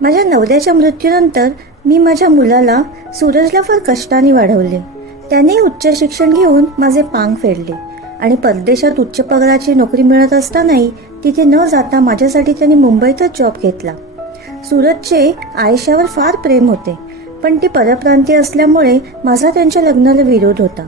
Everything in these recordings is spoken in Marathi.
माझ्या नवऱ्याच्या मृत्यूनंतर मी माझ्या मुलाला सूरजला फार कष्टाने वाढवले. त्याने उच्च शिक्षण घेऊन माझे पांग फेडले. आणि परदेशात उच्च पगाराची नोकरी मिळत असतानाही तिथे न जाता माझ्यासाठी त्यांनी मुंबईतच जॉब घेतला. सूरजचे आयुष्यावर फार प्रेम होते पण ती परप्रांतीय असल्यामुळे माझा त्यांच्या लग्नाला विरोध होता.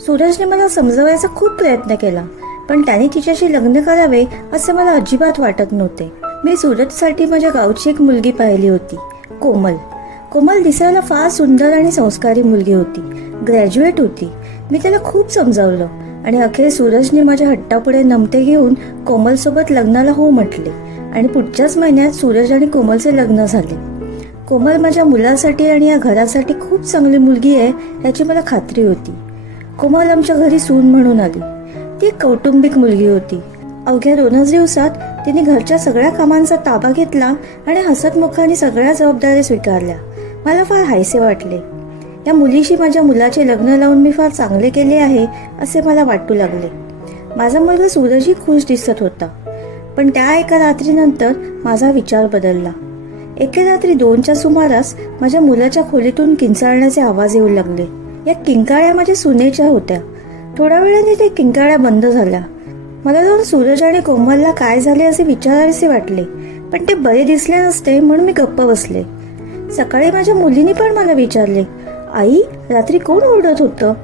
सूरजने मला समजवायचा खूप प्रयत्न केला पण त्याने तिच्याशी लग्न करावे असे मला अजिबात वाटत नव्हते. मी सूरजसाठी माझ्या गावची एक मुलगी पाहिली होती कोमल. कोमल दिसायला फार सुंदर आणि संस्कारी मुलगी होती. ग्रॅज्युएट होती. मी त्याला खूप समजावलं आणि अखेर सूरजने माझ्या हट्टापुढे नमते घेऊन कोमलसोबत लग्नाला हो म्हटले आणि पुढच्याच महिन्यात सूरज आणि कोमलचे लग्न झाले. कोमल माझ्या मुलासाठी आणि या घरासाठी खूप चांगली मुलगी आहे याची मला खात्री होती. कोमल आमच्या घरी सून म्हणून आली. ती एक कौटुंबिक मुलगी होती. अवघ्या दोनच दिवसात तिने घरच्या सगळ्या कामांचा ताबा घेतला आणि हसतमुखाने सगळ्या जबाबदाऱ्या स्वीकारल्या. मला फार हायसे वाटले. या मुलीशी माझ्या मुलाचे लग्न लावून मी फार चांगले केले आहे असे मला वाटू लागले. माझा मुलगा सूरजही खुश दिसत होता. पण त्या एका रात्रीनंतर माझा विचार बदलला. एके रात्री दोनच्या सुमारास माझ्या मुलाच्या खोलीतून किंचाळण्याचे आवाज येऊ लागले. या किंकाळ्या माझ्या सुनेच्या होत्या. थोड्या वेळाने ते किंकाळ्या बंद झाल्या. मला जाऊन सूरज आणि कोमलला काय झाले असे विचारावेसे वाटले. पण ते बरे दिसले नसते म्हणून मी गप्प बसले. सकाळी माझ्या मुलीने पण मला विचारले आई रात्री कोण ओरडत होतं?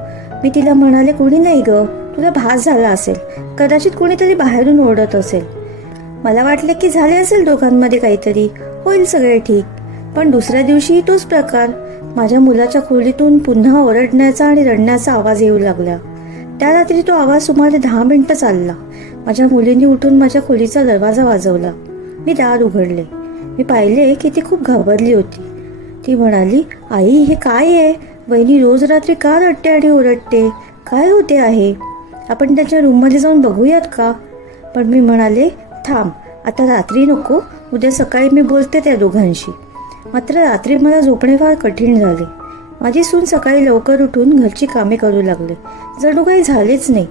मी तिला म्हणाले कोणी नाही ग तुला भास झाला असेल. कदाचित कोणीतरी बाहेरून ओरडत असेल. मला वाटले की झाले असेल दोघांमध्ये काहीतरी. होईल सगळे ठीक. पण दुसऱ्या दिवशी तोच प्रकार. माझ्या मुलाच्या खोलीतून पुन्हा ओरडण्याचा आणि रडण्याचा आवाज येऊ लागला. त्या रात्री तो आवाज सुमारे दहा मिनिटं चालला. माझ्या मुलींनी उठून माझ्या खोलीचा दरवाजा वाजवला. मी दार उघडले. मी पाहिले की ती खूप घाबरली होती. ती म्हणाली आई हे काय आहे? वहिनी रोज रात्री का रडते आणि ओरडते? काय होते आहे? आपण त्याच्या रूममध्ये जाऊन बघूयात का? पण मी म्हणाले थांब आता रात्री नको. उद्या सकाळी मी बोलते त्या दोघांशी. मात्र रात्री मला झोपणे फार कठीण झाले. माझी सून सकाळी लवकर उठून घरची कामे करू लागले. जणू काही झालेच नाही.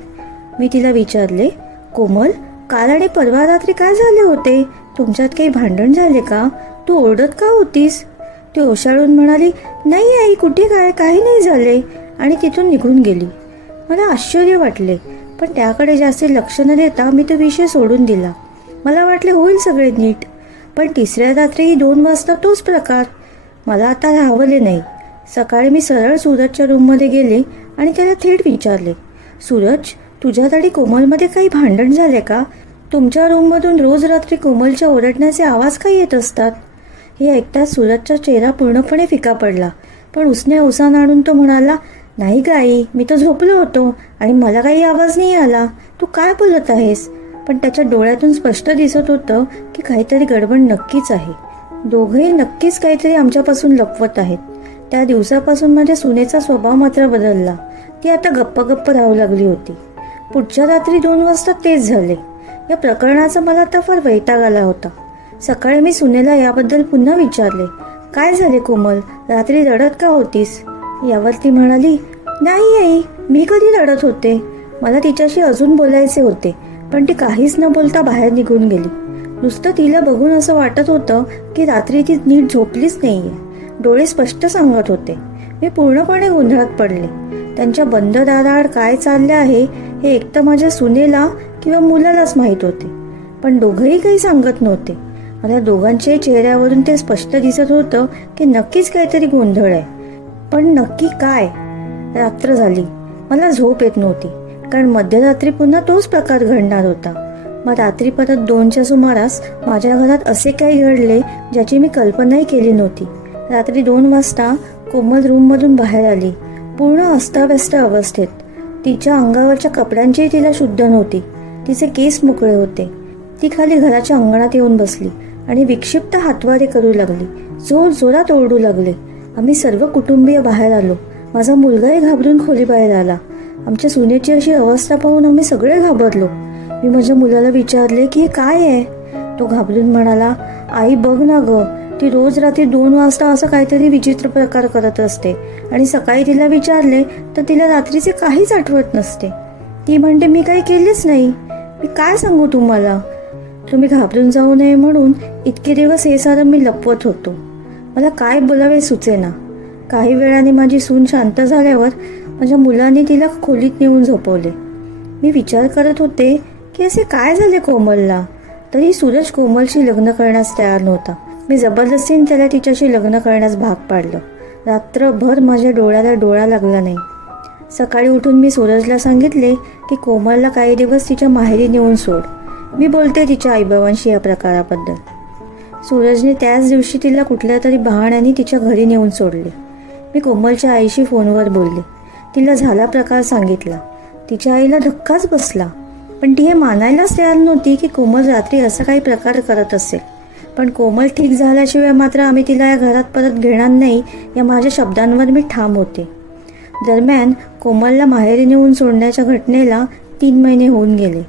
मी तिला विचारले कोमल काल आणि परवा रात्री काय झाले होते? तुमच्यात काही भांडण झाले का? तू ओरडत का होतीस? ती ओशाळून म्हणाली नाही आई कुठे काय? काही नाही झाले. आणि तिथून निघून गेली. मला आश्चर्य वाटले पण त्याकडे जास्त लक्ष न देता मी तो विषय सोडून दिला. मला वाटले होईल सगळे नीट. पण तिसऱ्या रात्रीही दोन वाजता तोच प्रकार. मला आता राहवले नाही. सकाळी मी सरळ सूरजच्या रूममध्ये गेले आणि त्याला थेट विचारले सूरज तुझ्यात आणि कोमलमध्ये काही भांडण झाले का? तुमच्या रूममधून रोज रात्री कोमलच्या ओरडण्याचे आवाज काही येत असतात? हे ऐकताच सूरजचा चेहरा पूर्णपणे फिका पडला. पण उसने उसान आणून तो म्हणाला नाही गाई मी तर झोपलो होतो आणि मला काही आवाज नाही आला. तू काय बोलत आहेस? पण त्याच्या डोळ्यातून स्पष्ट दिसत होतं की काहीतरी गडबड नक्कीच आहे. दोघंही नक्कीच काहीतरी आमच्यापासून लपवत आहेत. त्या दिवसापासून माझ्या सुनेचा स्वभाव मात्र बदलला. ती आता गप्प गप्प राहू लागली होती. पुढच्या रात्री दोन वाजता तेच झाले. या प्रकरणाचा मला आता फार वैताग आला होता. सकाळी मी सुनेला याबद्दल पुन्हा विचारले. काय झाले कोमल? रात्री रडत का होतीस? यावर ती म्हणाली नाही आई मी कधी रडत होते. मला तिच्याशी अजून बोलायचे होते पण ती काहीच न बोलता बाहेर निघून गेली. नुसतं तिला बघून असं वाटत होतं की रात्री ती नीट झोपलीच नाहीये. डोळे स्पष्ट सांगत होते. मी पूर्णपणे गोंधळात पडले. त्यांच्या बंद दाराआड काय चालले आहे हे एकतर माझ्या सुनेला किंवा मुलालाच माहीत होते. पण दोघंही काही सांगत नव्हते. मला दोघांच्याही चेहऱ्यावरून ते स्पष्ट दिसत होतं की नक्कीच काहीतरी गोंधळ आहे. पण नक्की काय? रात्र झाली. मला झोप येत नव्हती. कारण मध्यरात्री पुन्हा तोच प्रकार घडणार होता. मग रात्री परत दोनच्या सुमारास माझ्या घरात असे काही घडले ज्याची मी कल्पनाही केली नव्हती. रात्री दोन वाजता कोमल रूममधून बाहेर आली. पूर्ण अस्ताव्यस्त अवस्थेत. तिच्या अंगावरच्या कपड्यांचीही तिला शुद्ध नव्हती. तिचे केस मोकळे होते. ती खाली घराच्या अंगणात येऊन बसली आणि विक्षिप्त हातवारे करू लागली. जोर जोरात ओरडू लागले. आम्ही सर्व कुटुंबीय बाहेर आलो. माझा मुलगाही घाबरून खोली बाहेर आला. आमच्या सुनेची अशी अवस्था पाहून आम्ही सगळे घाबरलो. मी माझ्या मुलाला विचारले की हे काय आहे? तो घाबरून म्हणाला आई बघ ना गं. ती रोज रात्री दोन वाजता असं काहीतरी विचित्र प्रकार करत असते. आणि सकाळी तिला विचारले तर तिला रात्रीचे काहीच आठवत नसते. ती म्हणते मी काही केलेच नाही. मी काय सांगू तुम्हाला? तुम्ही घाबरून जाऊ नये म्हणून इतके दिवस हे सारं मी लपवत होतो. मला काय बोलावे सुचेना. काही वेळाने माझी सून शांत झाल्यावर माझ्या मुलाने तिला खोलीत नेऊन झोपवले. मी विचार करत होते की असे काय झाले कोमलला? तरी सूरज कोमलशी लग्न करण्यास तयार नव्हता. मी जबरदस्तीने त्याला तिच्याशी लग्न करण्यास भाग पाडलं. रात्रभर माझ्या डोळ्याला डोळा लागला नाही. सकाळी उठून मी सूरजला सांगितले की कोमलला काही दिवस तिच्या माहेरी नेऊन सोड. मी बोलते तिच्या आईबाबांशी या प्रकाराबद्दल. सूरजने त्याच दिवशी तिला कुठल्या तरी बहाण्याने तिच्या घरी नेऊन सोडले. मी कोमलच्या आईशी फोनवर बोलले. तिला झाला प्रकार सांगितला. तिच्या आईला धक्काच बसला. पण ती हे मानायलाच तयार नव्हती की कोमल रात्री असा काही प्रकार करत असेल. पण कोमल ठीक झाल्याशिवाय मात्र आम्ही तिला या घरात परत घेणार नाही या माझ्या शब्दांवर मी ठाम होते. दरम्यान कोमलला माहेरी नेऊन सोडण्याच्या घटनेला तीन महिने होऊन गेले.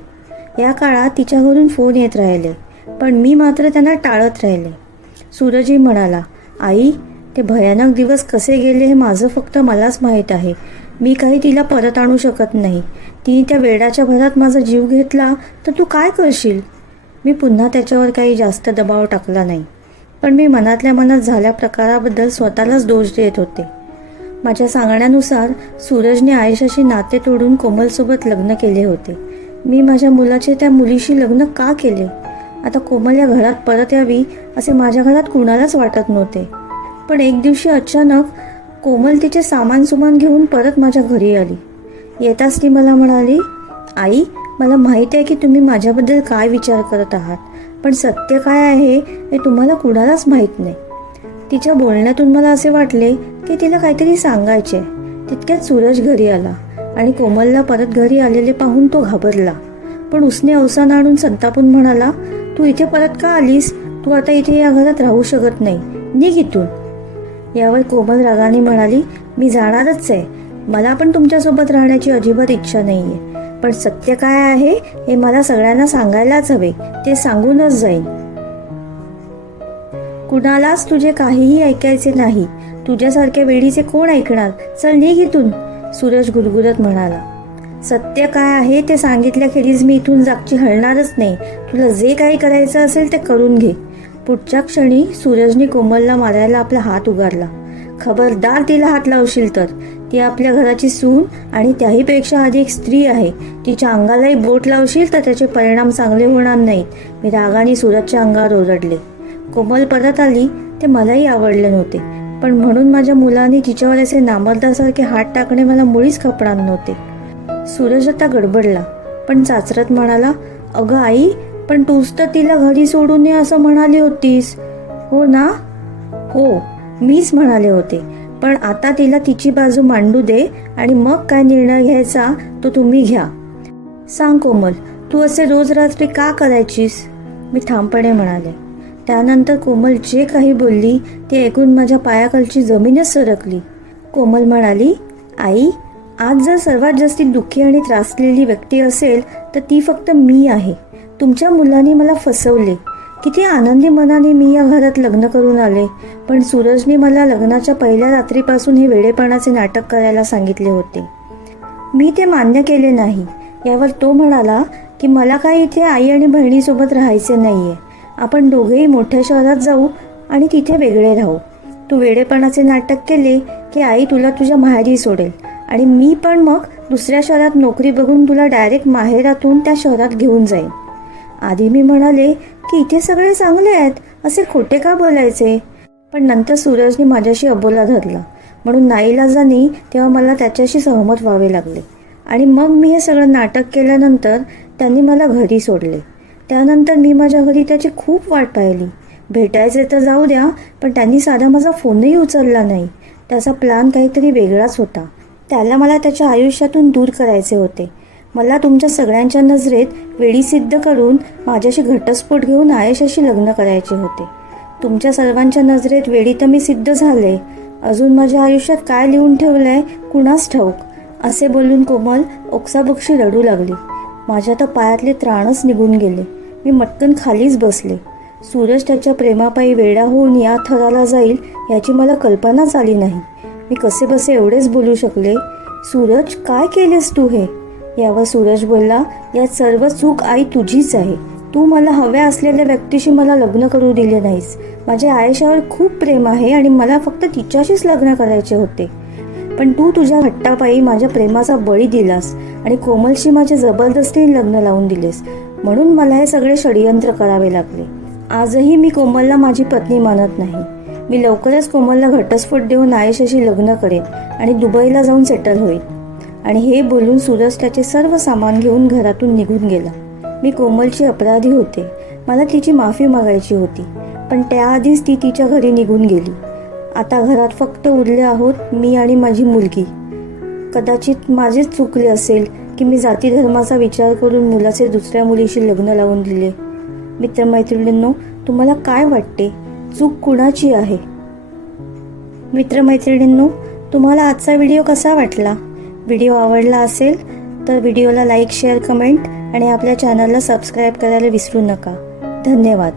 या काळात तिच्यावरून फोन येत राहिले पण मी मात्र त्यांना टाळत राहिले. सूरजही म्हणाला आई ते भयानक दिवस कसे गेले हे माझं फक्त मलाच माहीत आहे. मी काही तिला परत आणू शकत नाही. तिने त्या वेडाच्या भरात माझा जीव घेतला तर तू काय करशील? मी पुन्हा त्याच्यावर काही जास्त दबाव टाकला नाही. पण मी मनातल्या मनात झाल्या प्रकाराबद्दल स्वतःलाच दोष देत होते. माझ्या सांगण्यानुसार सूरजने आयुष्याशी नाते तोडून कोमलसोबत लग्न केले होते. मी माझ्या मुलाचे त्या मुलीशी लग्न का केले? आता कोमल या घरात परत यावी असे माझ्या घरात कुणालाच वाटत नव्हते. पण एक दिवशी अचानक कोमल तिचे सामान सुमान घेऊन परत माझ्या घरी आली. येताच ती मला म्हणाली आई मला माहीत आहे की तुम्ही माझ्याबद्दल काय विचार करत आहात पण सत्य काय आहे हे तुम्हाला कुणालाच माहीत नाही. तिच्या बोलण्यातून मला असे वाटले की तिला काहीतरी सांगायचे तितक्यात सूरज घरी आला आणि कोमलला परत घरी आलेले पाहून तो घाबरला. पण उसने अवसान आणून संतापून म्हणाला तू इथे परत का आलीस? तू आता इथे या घरात राहू शकत नाही. निघ इथून. यावर कोमल रागाने म्हणाली मी जाणारच आहे. मला पण तुमच्यासोबत राहण्याची अजिबात इच्छा नाहीये. पण सत्य काय आहे हे मला सगळ्यांना सांगायलाच हवे. ते सांगूनच जाईन. कुणालाच तुझे काहीही ऐकायचे नाही. तुझ्यासारख्या वेळीचे कोण ऐकणार? चल निघ इथून सूरज गुरगुरत म्हणाला. सत्य काय आहे ते सांगितल्याखेरीज मी इथून जागची हलणारच नाही. तुला जे काही करायचं असेल ते करून घे. पुढच्या क्षणी सूरजने कोमलला मारायला आपला हात उगारला. खबरदार तिला हात लावशील तर. ती आपल्या घराची सून आणि त्याहीपेक्षा अधिक स्त्री आहे. तिच्या अंगालाही बोट लावशील तर त्याचे परिणाम चांगले होणार नाहीत. मी रागाने सूरजच्या अंगावर ओरडले. कोमल परत आली. ते मलाही आवडले नव्हते. पण म्हणून माझ्या मुलाने तिच्यावर असे नामर्दासारखे हात टाकणे मला मुळीच खपणार नव्हते. सूरज आता गडबडला. पण चाचरत म्हणाला अगं आई पण तूच तर तिला घरी सोडून ये असं म्हणाली होतीस. हो ना? हो मीच म्हणाले होते. पण आता तिला तिची बाजू मांडू दे आणि मग काय निर्णय घ्यायचा तो तुम्ही घ्या. सांग कोमल तू असे रोज रात्री का करायचीस? मी ठामपणे म्हणाले. त्यानंतर कोमल जे काही बोलली ते ऐकून माझ्या पायाखालची जमीनच सरकली. कोमल म्हणाली आई आज जर सर्वात जास्ती दुःखी आणि त्रासलेली व्यक्ती असेल तर ती फक्त मी आहे. तुमच्या मुलांनी मला फसवले. किती आनंदी मनाने मी या घरात लग्न करून आले. पण सूरजने मला लग्नाच्या पहिल्या रात्रीपासून हे वेडेपणाचे नाटक करायला सांगितले होते. मी ते मान्य केले नाही. यावर तो म्हणाला की मला काय इथे आई आणि बहिणीसोबत राहायचे नाही आहे आपण दोघेही मोठ्या शहरात जाऊ आणि तिथे वेगळे राहू. तू वेडेपणाचे नाटक केले की आई तुला तुझ्या माहेरी सोडेल. आणि मी पण मग दुसऱ्या शहरात नोकरी बघून तुला डायरेक्ट माहेरातून त्या शहरात घेऊन जाईन. आधी मी म्हणाले की इथे सगळे चांगले आहेत असे खोटे का बोलायचे? पण नंतर सूरजने माझ्याशी अबोला धरला. म्हणून नाईलाजाने तेव्हा मला त्याच्याशी सहमत व्हावे लागले. आणि मग मी हे सगळं नाटक केल्यानंतर त्यांनी मला घरी सोडले. त्यानंतर मी माझ्या घरी त्याची खूप वाट पाहिली. भेटायचे तर जाऊ द्या पण त्यांनी साधा माझा फोनही उचलला नाही. त्याचा प्लॅन काहीतरी वेगळाच होता. त्याला मला त्याच्या आयुष्यातून दूर करायचे होते. मला तुमच्या सगळ्यांच्या नजरेत वेळी सिद्ध करून माझ्याशी घटस्फोट घेऊन आयशाशी लग्न करायचे होते. तुमच्या सर्वांच्या नजरेत वेळी तर मी सिद्ध झाले. अजून माझ्या आयुष्यात काय लिहून ठेवलं आहे कुणास ठाऊक? असे बोलून कोमल ओक्साबोक्षी रडू लागली. माझ्या तर पायातले त्राणच निघून गेले. मी मटकन खालीच बसले. सूरज त्याच्या प्रेमापायी वेडा होऊन या थराला जाईल याची मला कल्पनाच आली नाही. मी कसे बसे एवढेच बोलू शकले? सूरज काय केलेस तू हे? यावर सूरज बोलला यात सर्व चूक आई तुझीच आहे. तू मला हव्या असलेल्या व्यक्तीशी मला लग्न करू दिले नाहीस. माझ्या आयुष्यावर खूप प्रेम आहे आणि मला फक्त तिच्याशीच लग्न करायचे होते. पण तू तुझ्या हट्टापायी माझ्या प्रेमाचा बळी दिलास आणि कोमलशी माझे जबरदस्तीने लग्न लावून दिलेस. म्हणून मला हे सगळे षडयंत्र करावे लागले. आजही मी कोमलला माझी पत्नी मानत नाही. मी लवकरच कोमलला घटस्फोट देऊन आयशाशी लग्न करेन आणि दुबईला जाऊन सेटल होईल. आणि हे बोलून सूरज त्याचे सर्व सामान घेऊन घरातून निघून गेला. मी कोमलची अपराधी होते. मला तिची माफी मागायची होती. पण त्याआधीच ती तिच्या घरी निघून गेली. आता घरात फक्त उरले आहोत मी आणि माझी मुलगी. कदाचित माझेच चुकले असेल की मी जाती धर्माचा विचार करून मुलाचे दुसऱ्या मुलीशी लग्न लावून दिले. मित्रमैत्रिणींनो तुम्हाला काय वाटते? चूक कुणाची आहे? मित्रमैत्रिणींनो तुम्हाला आजचा व्हिडिओ कसा वाटला? व्हिडिओ आवडला असेल तर व्हिडिओला लाईक शेअर कमेंट आणि आपल्या चॅनलला सबस्क्राईब करायला विसरू नका. धन्यवाद.